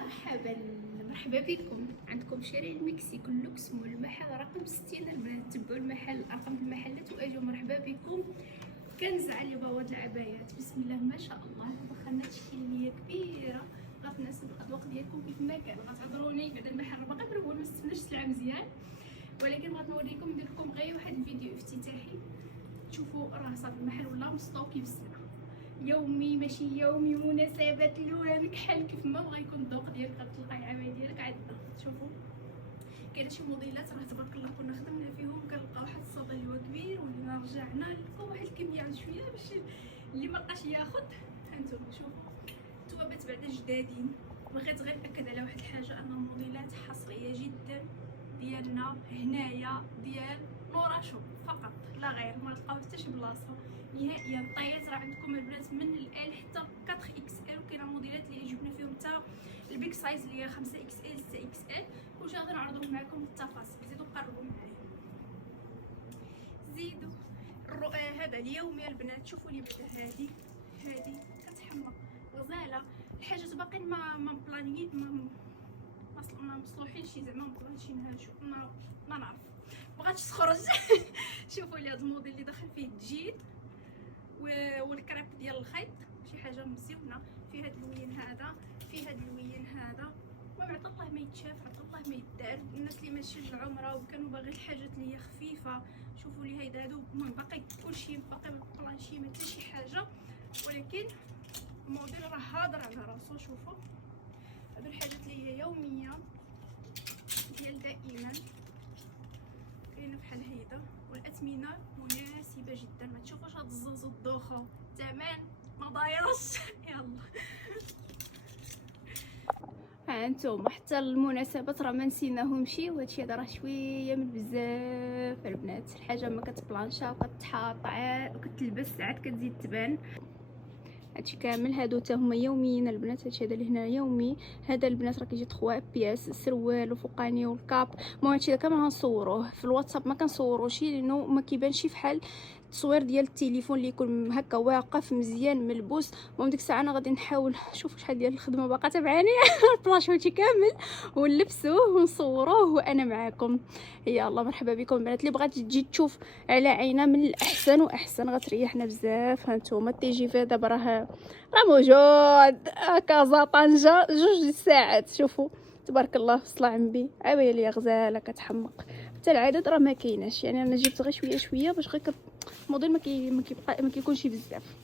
مرحبا مرحبا بكم. عندكم شارع المكسيك اللوكس مول المحل رقم 60. البنات تبعوا المحل ارقام المحلات واجوا. مرحبا بكم. كنزع لي بواد العبايات بسم الله ما شاء الله. دخلنا تشكيليه كبيره. غتناسب الأذواق ديالكم كيف ما كان. غتعذروني بعد المحل باقي مرهول ما استفدناش السلعه مزيان، ولكن بغيت نوريكم ندير لكم غير واحد الفيديو افتتاحي. تشوفوا راه صافي المحل ولا مستوكي بالسلعه يومي ماشي يومي، مناسبات الوان كحل كيف ما بغا يكون الذوق ديالك غتلقاي العبايه ديالك عندنا. شوفوا كاين شي موديلات راه تبارك الله كنا خدمنا فيهم كنلقاو واحد الصدى اللي هو كبير، ولينا رجعنا لكم واحد الكميه عند شويه باش اللي ما بقاش ياخذ. هانتوما شوفوا توابات بعدا جدادين. بغيت غير ناكد على واحد الحاجه، ان الموديلات حصريه جدا ديالنا هنايا ديال نورا شوب فقط لا غير. ما تلقاو حتى شي بلاصه نهائيا. الطايات راه عندكم البنات من ال حتى 4 اكس ال، وكاينه موديلات اللي جبنا فيهم حتى البيك سايز اللي هي 5 اكس ال 6 اكس ال. كلشي غادي نعرضوه معكم بالتفاصيل. زيدوا قربوا معايا زيدوا هذا اليومي البنات. شوفوا لي بعدا هذه كتحمر غزاله. الحاجات باقيين ما بلانيين ما مصلوحينش زعما مبغيتشينها. شوف ما نعرف بغاتش تخرج. شوفوا لي هذا الموديل اللي داخل فيه الجيد والكريب ديال الخيط، شي حاجه مزيونه. في هذا اللوين هذا، في هذا اللوين هذا. المهم عطا الله ما يتشاف، عطا الله ما يدار. الناس اللي ماشيين للعمره وكانوا باغي الحاجات اللي هي خفيفه شوفوا لي هيدا. هادو المهم باقي كلشي باقي بلانشي ما حتى شي حاجه، ولكن الموديل راه هادر على راسو. شوفوا هادو الحاجات اللي هي يوميه ديال دائما كاينه بحال هيدا. والاثمنه مناسبه جدا. ما تشوفوش هاد الزنز الدوخه الثمن ما دايرش. يلا ها انتم حتى المناسبات راه ما نسيناهمشي، وهادشي هذا راه شويه من بزاف البنات. الحاجه ما كتبلانشا وكتحاط وكتلبس عاد كتزيد تبان. هادشي كامل هادو حتى هما يوميين البنات. هادشي هذا اللي هنا يومي. هذا البنات راه كيجي 3 بياس، السروال وفوقاني والكاب. المهم هادشي كامل غنصوروه في الواتساب، ما كنصوروش لانه ما كيبانش فحال التصوير ديال التليفون اللي يكون هكا واقف مزيان ملبوس. المهم ديك الساعه انا غادي نحاول شوفوا شحال ديال الخدمه باقا تبعاني. البلاش هادشي كامل ونلبسوه ونصوروه وانا معاكم. يلا مرحبا بكم البنات. اللي بغات تجي تشوف على عينها من الاحسن واحسن غتريحنا بزاف. هانتوما التيجي فيه دابا راه موجود. كازا طنجه 2 ساعات. شوفوا تبارك الله في صلاة عمبي. عبايه ليا غزاله كتحمق. حتى العدد راه ما كايناش، يعني انا جبت غير شويه باش غير الموديل ما كيكونش بزاف.